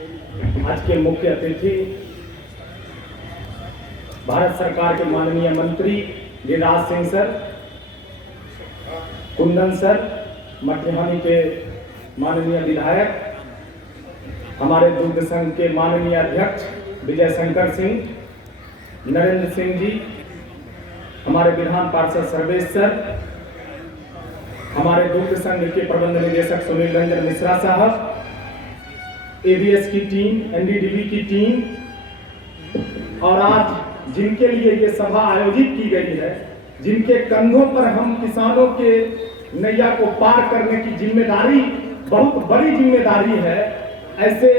आज के मुख्य अतिथि भारत सरकार के माननीय मंत्री गिरिराज सिंह सर, कुंदन सर, मटिहानी के माननीय विधायक, हमारे दुग्ध संघ के माननीय अध्यक्ष विजय शंकर सिंह, नरेंद्र सिंह जी, हमारे विधान पार्षद सर्वेश सर, हमारे दुग्ध संघ के प्रबंध निदेशक सुनील रंजन मिश्रा साहब, एबीएस की टीम, एनडीडीबी की टीम, और आज जिनके लिए ये सभा आयोजित की गई है, जिनके कंधों पर हम किसानों के नैया को पार करने की जिम्मेदारी, बहुत बड़ी जिम्मेदारी है, ऐसे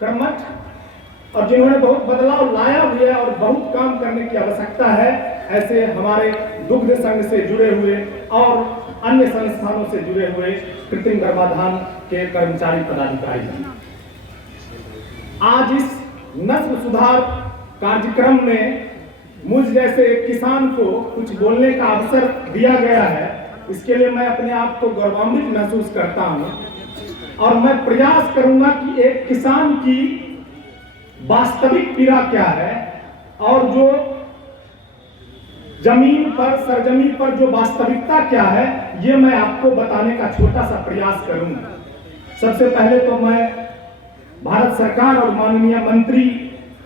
कर्मठ और जिन्होंने बहुत बदलाव लाया भी है और बहुत काम करने की आवश्यकता है, ऐसे हमारे दुग्ध संघ से जुड़े हुए और अन्य संस्थानों से जुड़े हुए कृत्रिम गर्भाधान के कर्मचारी पदाधिकारी। आज इस नस्ल सुधार कार्यक्रम में मुझ जैसे एक किसान को कुछ बोलने का अवसर दिया गया है, इसके लिए मैं अपने आप को गौरवान्वित महसूस करता हूं और मैं प्रयास करूंगा कि एक किसान की वास्तविक पीड़ा क्या है और जो जमीन पर, सरजमीन पर जो वास्तविकता क्या है, ये मैं आपको बताने का छोटा सा प्रयास करूंगा। सबसे पहले तो मैं भारत सरकार और माननीय मंत्री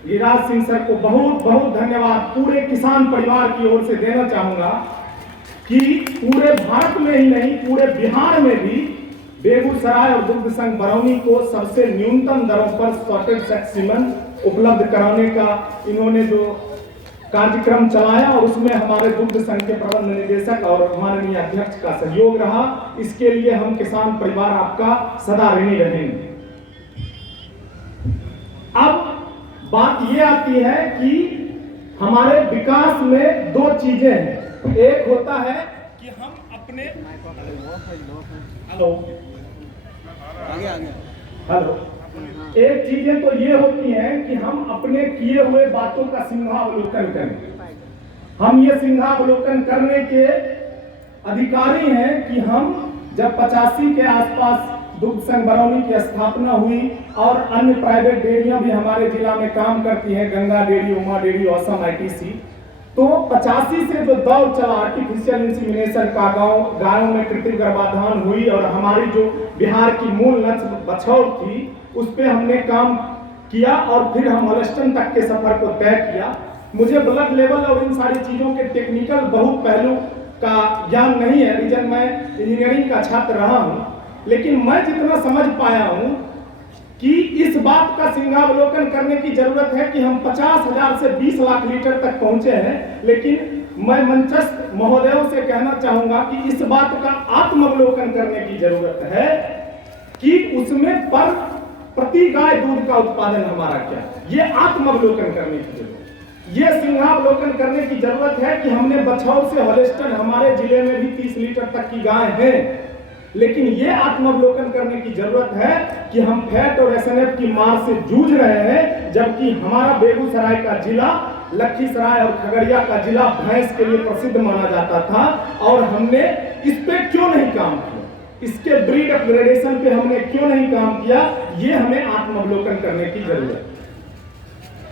गिरिराज सिंह सर को बहुत बहुत धन्यवाद पूरे किसान परिवार की ओर से देना चाहूंगा कि पूरे भारत में ही नहीं, पूरे बिहार में भी बेगूसराय और दुग्ध संघ बरौनी को सबसे न्यूनतम दरों पर सॉर्टेड सेक्स सीमेन उपलब्ध कराने का इन्होंने जो कार्यक्रम चलाया और उसमें हमारे दुग्ध संघ के प्रबंध निदेशक और माननीय अध्यक्ष का सहयोग रहा। इसके लिए हम किसान परिवार आपका सदा ऋणी रहेंगे। अब बात यह आती है कि हमारे विकास में दो चीजें हैं। एक होता है कि हम अपने हेलो एक चीजें तो ये होती हैं कि हम अपने किए हुए बातों का सिंहावलोकन करें। हम ये सिंहावलोकन करने के अधिकारी हैं कि हम जब 85 के आसपास दुग्ध संघ बरौनी की स्थापना हुई और अन्य प्राइवेट डेयरियां भी हमारे जिला में काम करती हैं, Ganga dairy, Uma dairy, awesome ITC, तो 85 से जो दौर चला आर्टिफिशियल इंसीमिनेशन का, गायों में कृत्रिम गर्भाधान हुई और हमारी जो बिहार की मूल नस्ल बछौर थी उस पर हमने काम किया और फिर हम होल्स्टन तक के सफर को तय किया। मुझे ब्लड लेवल और इन सारी चीजों के टेक्निकल बहुत पहलू का ज्ञान नहीं है, रीजन मैं इंजीनियरिंग का छात्र रहा हूं, लेकिन मैं जितना समझ पाया हूं कि इस बात का सिंहावलोकन करने की जरूरत है कि हम 50,000 से 20 लाख लीटर तक पहुंचे हैं, लेकिन मैं मंचस्थ महोदयों से कहना चाहूंगा कि इस बात का आत्मावलोकन करने की जरूरत है कि उसमें पर प्रति गाय दूध का उत्पादन हमारा क्या है, ये आत्मावलोकन करने की जरूरत है। ये सिंहावलोकन करने की जरूरत है कि हमने बछौर से होल्स्टन, हमारे जिले में भी 30 लीटर तक की गाय है, लेकिन ये आत्मावलोकन करने की जरूरत है कि हम फैट और एसएनएफ की मार से जूझ रहे हैं, जबकि हमारा बेगूसराय का जिला, लखीसराय और खगड़िया का जिला भैंस के लिए प्रसिद्ध माना जाता था और हमने इस पे क्यों नहीं काम किया, इसके ब्रीड अपग्रेडेशन पे हमने क्यों नहीं काम किया, ये हमें आत्मावलोकन करने की जरूरत है।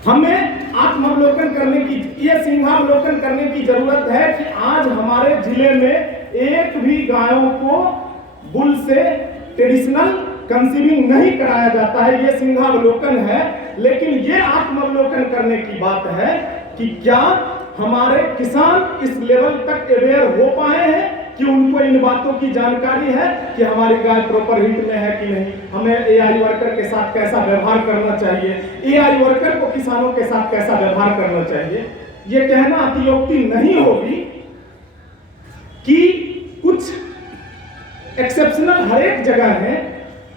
हमें आत्मावलोकन करने की, ये सिंहावलोकन करने की जरूरत है कि आज हमारे जिले में एक भी गायों को बुल से ट्रेडिशनल कंसीविंग नहीं कराया जाता है, ये सिंहावलोकन है। लेकिन ये आत्मावलोकन करने की बात है कि क्या हमारे किसान इस लेवल तक अवेयर हो पाए हैं कि उनको इन बातों की जानकारी है कि हमारी गाय प्रॉपर हिट में है कि नहीं, हमें एआई वर्कर के साथ कैसा व्यवहार करना चाहिए, एआई वर्कर को किसानों के साथ कैसा व्यवहार करना चाहिए। ये कहना अतियोक्ति नहीं होगी कि कुछ एक्सेप्शनल हर एक जगह है,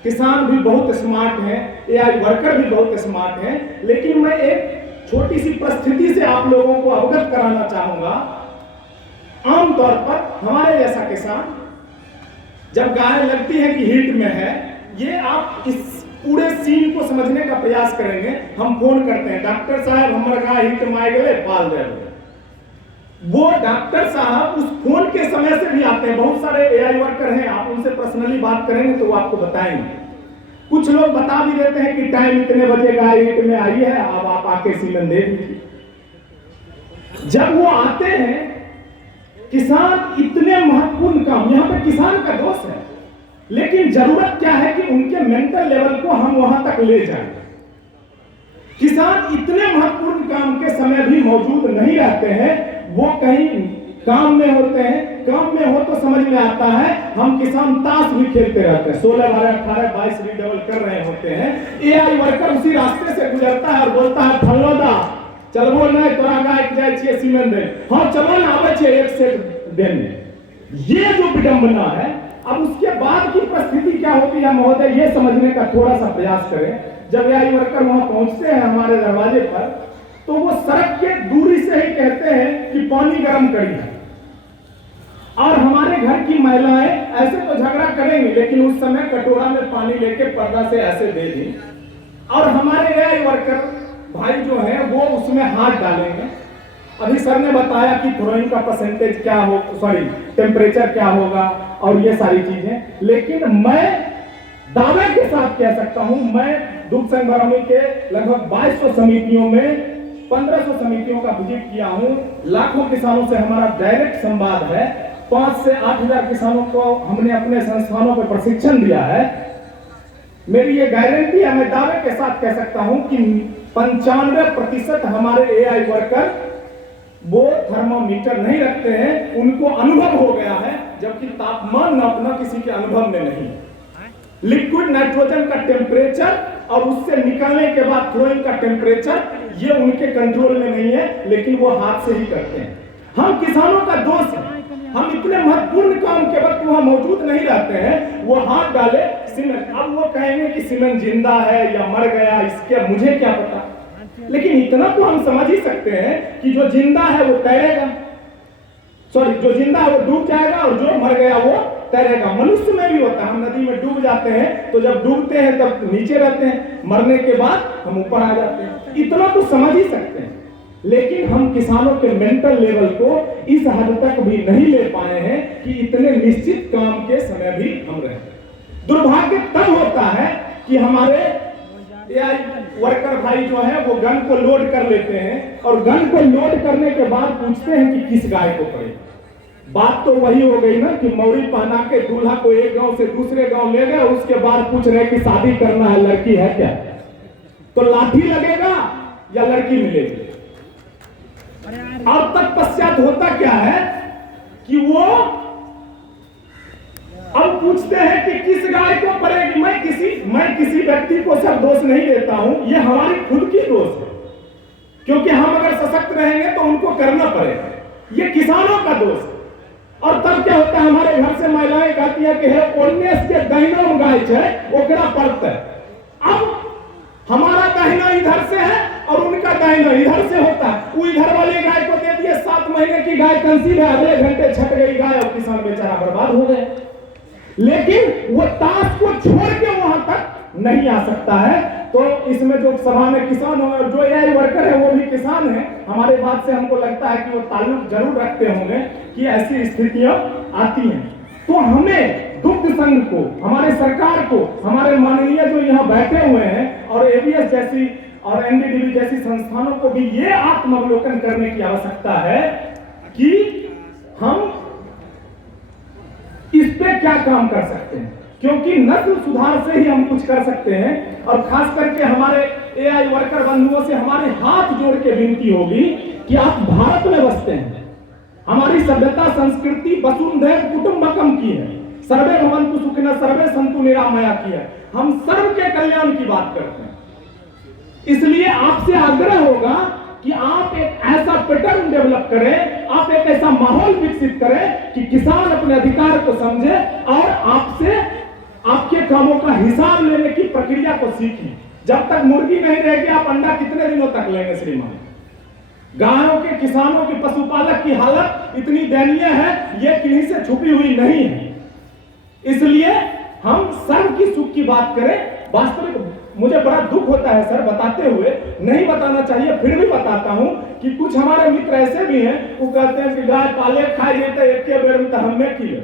किसान भी बहुत स्मार्ट हैं, एआई वर्कर भी बहुत स्मार्ट हैं, लेकिन मैं एक छोटी सी परिस्थिति से आप लोगों को अवगत कराना चाहूंगा। आमतौर पर हमारे जैसा किसान जब गाय लगती है कि हिट में है, ये आप इस पूरे सीन को समझने का प्रयास करेंगे। हम फोन करते हैं, डॉक्टर साहब हमारे गाय हिट में आ गए, पाल दे। वो डॉक्टर साहब उस फोन के समय से भी आते हैं। बहुत सारे एआई वर्कर हैं, आप उनसे पर्सनली बात करेंगे तो वो आपको बताएंगे। कुछ लोग बता भी देते हैं कि टाइम इतने बजे गाइड में आई है, अब आप आके सीमेंट दे दीजिए। जब वो आते हैं, किसान इतने महत्वपूर्ण काम, यहां पे किसान का दोष है, लेकिन जरूरत क्या है कि उनके मेंटल लेवल को हम वहां तक ले जाएं। किसान इतने महत्वपूर्ण काम के समय भी मौजूद नहीं रहते हैं, वो कहीं काम में होते हैं। काम में हो तो समझ में आता है, हम किसान ताश भी खेलते रहते हैं, 16 12 18 22 रीडबल कर रहे होते हैं। एआई वर्कर उसी रास्ते से गुजरता है और बोलता है फलोदा चलबो नहीं तोरा गाय जाए छे सीमेंट दे, हाँ चलो ना आवे छे एक सेट देने। ये जो विडंबना है, अब उसके बाद की परिस्थिति क्या होती है महोदय, ये समझने का थोड़ा सा प्रयास करें। जब एआई वर्कर वहां पहुंचते हैं हमारे दरवाजे पर, तो वो सड़क के दूरी से ही कहते हैं कि पानी गर्म करिए, और हमारे घर की महिलाएं ऐसे तो झगड़ा करेंगी, लेकिन उस समय कटोरा में पानी लेके पर्दा से ऐसे दे दी, और हमारे एआई वर्कर भाई जो है वो उसमें हाथ डालेंगे। अभी सर ने बताया कि थ्रोइंग का परसेंटेज क्या हो, सॉरी टेम्परेचर क्या होगा और ये सारी चीजें, लेकिन मैं दावे के साथ कह सकता हूं, मैं दुग्ध संघ बरौनी के लगभग 2200 समितियों में 1500 समितियों का विजिट किया हूं। लाखों किसानों से हमारा डायरेक्ट संवाद है। 5 से 8000 किसानों को हमने अपने संस्थानों पर प्रशिक्षण दिया है। मेरी ये गारंटी है, मैं दावे के साथ कह सकता हूं कि 95% हमारे एआई वर्कर वो थर्मामीटर नहीं रखते हैं, उनको अनुभव हो गया है, जबकि तापमान नापना किसी के अनुभव में नहीं। लिक्विड नाइट्रोजन का टेम्परेचर और उससे निकलने के बाद थ्रोइंग का टेम्परेचर, ये उनके कंट्रोल में नहीं है, लेकिन वो हाथ से ही करते हैं। हम किसानों का दोष है, हम इतने महत्वपूर्ण काम के वक्त वहां मौजूद नहीं रहते हैं, वो हाथ डाले सीमेंट। अब वो कहेंगे कि सीमेंट जिंदा है या मर गया, इसके मुझे क्या पता, लेकिन इतना तो हम समझ ही सकते हैं कि जो जिंदा है वो तैरेगा, सॉरी जो जिंदा है वो डूब जाएगा और जो मर गया वो तैरेगा। मनुष्य में भी होता है, हम नदी में डूब जाते हैं तो जब डूबते हैं तब नीचे रहते हैं, मरने के बाद हम ऊपर आ जाते हैं। इतना तो समझ ही सकते हैं, लेकिन हम किसानों के मेंटल लेवल को इस हद तक भी नहीं ले पाए हैं कि इतने निश्चित काम के समय भी हम रहे। दुर्भाग्य तब होता है कि हमारे एआई वर्कर भाई जो है वो गन को लोड कर लेते हैं, और गन को लोड करने के बाद पूछते हैं कि किस गाय को पड़े। बात तो वही हो गई ना कि मौरी पहना के दूल्हा को एक गांव से दूसरे गांव ले गए, उसके बाद पूछ रहे कि शादी करना है, लड़की है क्या, तो लाठी लगेगा या लड़की मिलेगी। और तत्पश्चात होता क्या है कि वो अब पूछते हैं कि किस गाय को पड़ेगी। मैं किसी व्यक्ति को सब दोष नहीं देता हूं, ये हमारी खुद की दोष है, क्योंकि हम अगर सशक्त रहेंगे तो उनको करना पड़ेगा, ये किसानों का दोष है। और तब क्या होता है, हमारे घर से महिलाएं कहती है कि है ओन्नेस के दाहिना गाय है ओकरा पड़ता है। अब हमारा दाहिना इधर से है और उनका दाहिना इधर से होता है, वो इधर वाली गाय को दे दिए, 7 महीने की गाय कंसीव है, अगले घंटे छट गई गाय और किसान बेचारा बर्बाद हो गए। लेकिन वो ताश को छोड़ के वहां तक नहीं आ सकता है। तो इसमें जो सभा में किसान हो और जो एआई वर्कर है वो भी किसान है, हमारे बात से हमको लगता है कि वो ताल्लुक जरूर रखते होंगे कि ऐसी स्थितियां आती हैं। तो हमें दुग्ध संघ को, हमारे सरकार को, हमारे माननीय जो यहाँ बैठे हुए हैं और एबीएस जैसी और एनडीडीबी जैसी संस्थानों को भी ये आत्मावलोकन करने की आवश्यकता है कि हम इस पे क्या काम कर सकते हैं, क्योंकि नस्ल सुधार से ही हम कुछ कर सकते हैं। और खास करके हमारे एआई वर्कर बंधुओं से हमारे हाथ जोड़ के विनती होगी कि आप भारत में बसते हैं, हमारी सभ्यता संस्कृति वसुंधैव कुटुंबकम की है, सर्वे भवन्तु सुखिनः सर्वे सन्तु निरामया की है, हम सर्व के कल्याण की बात करते हैं। इसलिए आपसे आग्रह होगा कि आप एक ऐसा पैटर्न डेवलप करें, आप एक ऐसा माहौल विकसित करें कि किसान अपने अधिकार को समझे और आपसे आपके कामों का हिसाब लेने की प्रक्रिया को सीखें। जब तक मुर्गी नहीं रहेगी आप अंडा कितने दिनों तक लेंगे श्रीमान। गायों के किसानों की पशुपालक की हालत इतनी दयनीय है, ये किन्हीं से छुपी हुई नहीं है। इसलिए हम सर्व की सुख की बात करें। वास्तविक मुझे बड़ा दुख होता है सर बताते हुए, नहीं बताना चाहिए फिर भी बताता हूं कि कुछ हमारे मित्र ऐसे भी हैं, वो कहते हैं कि गाय पाले खाए तो एक के बेर में तो हमें की ले।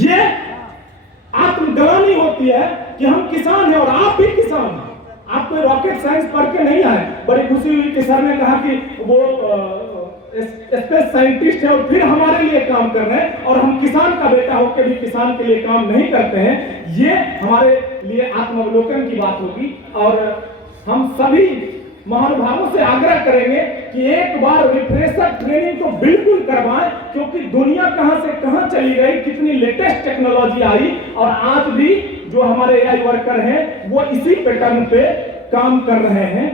ये आत्मग्लानि होती है कि हम किसान हैं और आप भी किसान हैं। आप कोई रॉकेट साइंस पढ़ के नहीं आए। बड़ी खुशी हुई कि सर ने कहा कि वो स्पेस साइंटिस्ट है और फिर हमारे लिए काम कर रहे हैं, और हम किसान का बेटा होकर भी किसान के लिए काम नहीं करते हैं। ये हमारे लिए आत्मावलोकन की बात होगी। और हम सभी महानुभावों से आग्रह करेंगे कि एक बार रिफ्रेशर ट्रेनिंग तो बिल्कुल करवाएं, क्योंकि दुनिया कहां से कहां चली गई, कितनी लेटेस्ट टेक्नोलॉजी आई, और आज भी जो हमारे एआई वर्कर हैं वो इसी पैटर्न पे काम कर रहे हैं।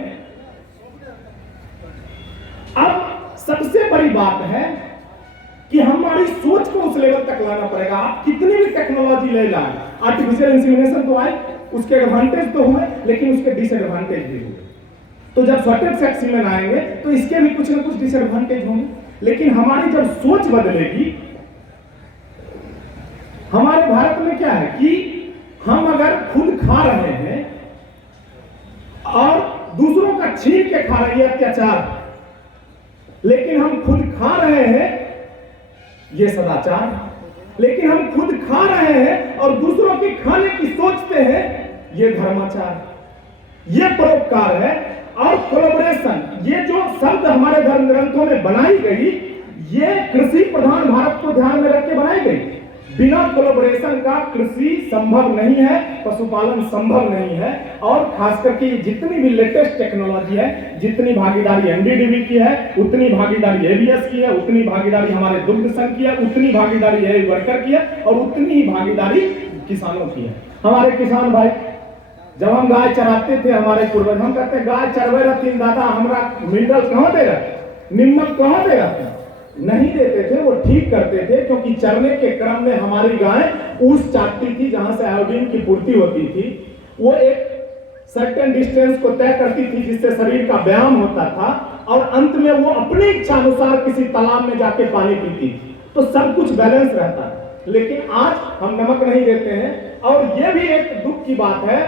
अब सबसे बड़ी बात है कि हमारी सोच को उस लेवल तक लाना पड़ेगा। आप कितनी भी टेक्नोलॉजी ले जाएं, आर्टिफिशियल इंसेमिनेशन तो आए, उसके एडवांटेज तो हुए, लेकिन उसके डिसएडवांटेज भी हुए। तो जब सॉर्टेड सेक्स सीमेन आएंगे तो इसके भी कुछ ना कुछ डिसएडवांटेज होंगे। लेकिन हमारी जब सोच बदलेगी, हमारे भारत में क्या है कि हम अगर खुद खा रहे हैं और दूसरों का छीन के खा रहे हैं, अत्याचार, लेकिन हम खुद खा रहे हैं, ये सदाचार। लेकिन हम खुद खा रहे हैं और दूसरों की खाने की सोचते हैं, ये धर्माचार, ये परोपकार है। और कोलैबोरेशन, ये जो शब्द हमारे धर्म ग्रंथों में बनाई गई, ये कृषि प्रधान भारत को ध्यान में रख के बनाई गई। बिना कोलैबोरेशन का कृषि संभव नहीं है, पशुपालन संभव नहीं है। और खास करके जितनी भी लेटेस्ट टेक्नोलॉजी है, जितनी भागीदारी एनडीडीबी की है, उतनी भागीदारी एबीएस की है, उतनी भागीदारी हमारे दुग्ध संघ की है, उतनी भागीदारी एआई वर्कर की है, और उतनी ही भागीदारी किसानों की है। हमारे किसान भाई, जब हम गाय चराते थे, हमारे पूर्वज हम कहते गाय चरवे रहती दादा, हमरा मिनरल कहां दे रहे, निमक कहां दे रहे, नहीं देते थे। वो ठीक करते थे, क्योंकि चरने के क्रम में हमारी गाय ऊस चाटती थी जहां से आयोडीन की पूर्ति होती थी। वो एक सर्टेन डिस्टेंस को तय करती थी जिससे शरीर का व्यायाम होता था, और अंत में वो अपनी इच्छा अनुसार किसी तालाब में जाके पानी पीती थी। तो सब कुछ बैलेंस रहता है। लेकिन आज हम नमक नहीं देते हैं। और ये भी एक दुख की बात है,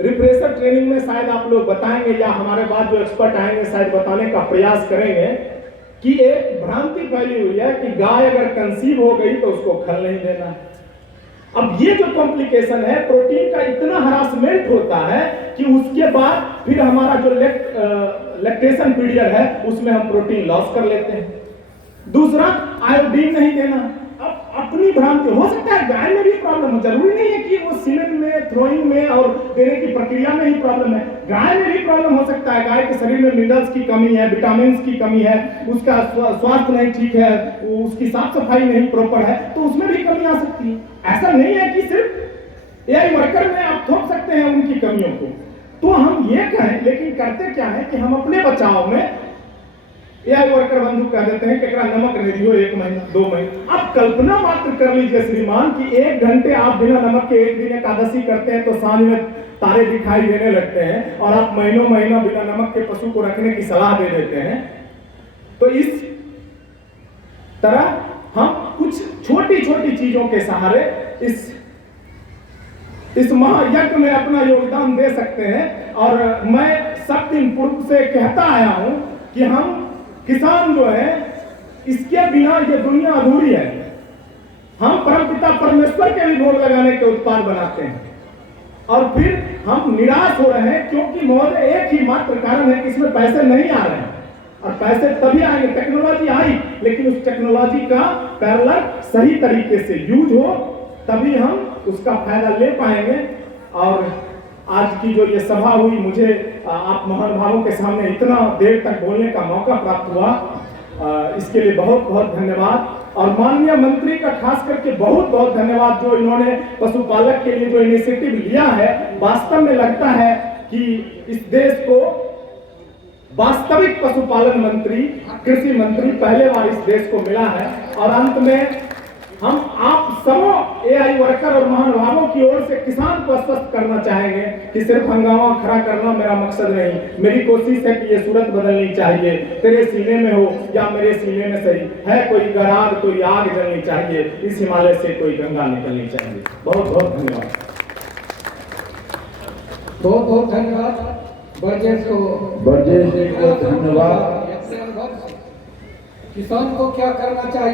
रिफ्रेशर ट्रेनिंग में शायद आप लोग बताएंगे, या हमारे बाद जो एक्सपर्ट आएंगे शायद बताने का प्रयास करेंगे, कि एक भ्रांति फैली हुई है कि गाय अगर कंसीव हो गई तो उसको खल नहीं देना। अब ये जो कॉम्प्लिकेशन है, प्रोटीन का इतना हरासमेंट होता है कि उसके बाद फिर हमारा जो लैक्टेशन पीरियड है उसमें हम प्रोटीन लॉस कर लेते हैं। दूसरा, आयोडीन नहीं देना। अब अपनी भ्रांति, हो सकता है गाय में भी प्रॉब्लम हो, जरूरी नहीं है कि वो सीमेन में, थ्रोइंग में और देने की प्रक्रिया में ही प्रॉब्लम है। गाय में भी प्रॉब्लम हो सकता है। गाय के शरीर में मिनरल्स की कमी है, विटामिन की कमी है, उसका स्वास्थ्य नहीं ठीक है, उसकी साफ सफाई नहीं प्रॉपर है, तो उसमें भी कमी आ सकती है। ऐसा नहीं है कि सिर्फ एआई वर्कर में आप थोप सकते हैं उनकी कमियों को। तो हम ये कहें, लेकिन करते क्या है कि हम अपने बचाव में एआई वर्कर बंधु कह देते हैं कि नमक नहीं दियो 1 महीना 2 महीना। अब कल्पना मात्र कर लीजिए श्रीमान कि 1 घंटे आप बिना नमक के एक दिन एकादशी करते हैं तो सांझ में तारे दिखाई देने लगते हैं, और आप महीनों महीना बिना नमक के पशु को रखने की सलाह दे देते हैं। तो इस तरह हम कुछ छोटी छोटी चीजों के सहारे इस महायज्ञ में अपना योगदान दे सकते हैं। और मैं सब दिन पूर्व से कहता आया हूं कि हम किसान जो है, इसके बिना ये दुनिया अधूरी है। हम परमपिता परमेश्वर के भी भोग लगाने के उत्पाद बनाते हैं, और फिर हम निराश हो रहे हैं, क्योंकि महोदय एक ही मात्र कारण है कि इसमें पैसे नहीं आ रहे हैं। और पैसे तभी आएंगे, टेक्नोलॉजी आई, लेकिन उस टेक्नोलॉजी का पैरेलल सही तरीके से यूज हो, तभी हम उसका फायदा ले पाएंगे। और आज की जो ये सभा हुई, मुझे आप महानुभावों के सामने इतना देर तक बोलने का मौका प्राप्त हुआ, इसके लिए बहुत बहुत धन्यवाद। और माननीय मंत्री का खास करके बहुत बहुत धन्यवाद, जो इन्होंने पशुपालक के लिए जो इनिशिएटिव लिया है। वास्तव में लगता है कि इस देश को वास्तविक पशुपालन मंत्री, कृषि मंत्री पहले बार इस देश को मिला है। और अंत में हम आप सबों एआई वर्कर और महानुभावों की ओर से किसान को आश्वस्त करना चाहेंगे कि सिर्फ हंगामा खड़ा करना मेरा मकसद नहीं। मेरी कोशिश है कि ये सूरत बदलनी चाहिए। तेरे सीने में हो या मेरे सीने में सही है, कोई गराग, कोई आग जलनी चाहिए, इस हिमालय से कोई गंगा निकलनी चाहिए। बहुत बहुत धन्यवाद। बहुत बहुत धन्यवाद बरजेश को धन्यवाद। किसान को क्या करना चाहिए?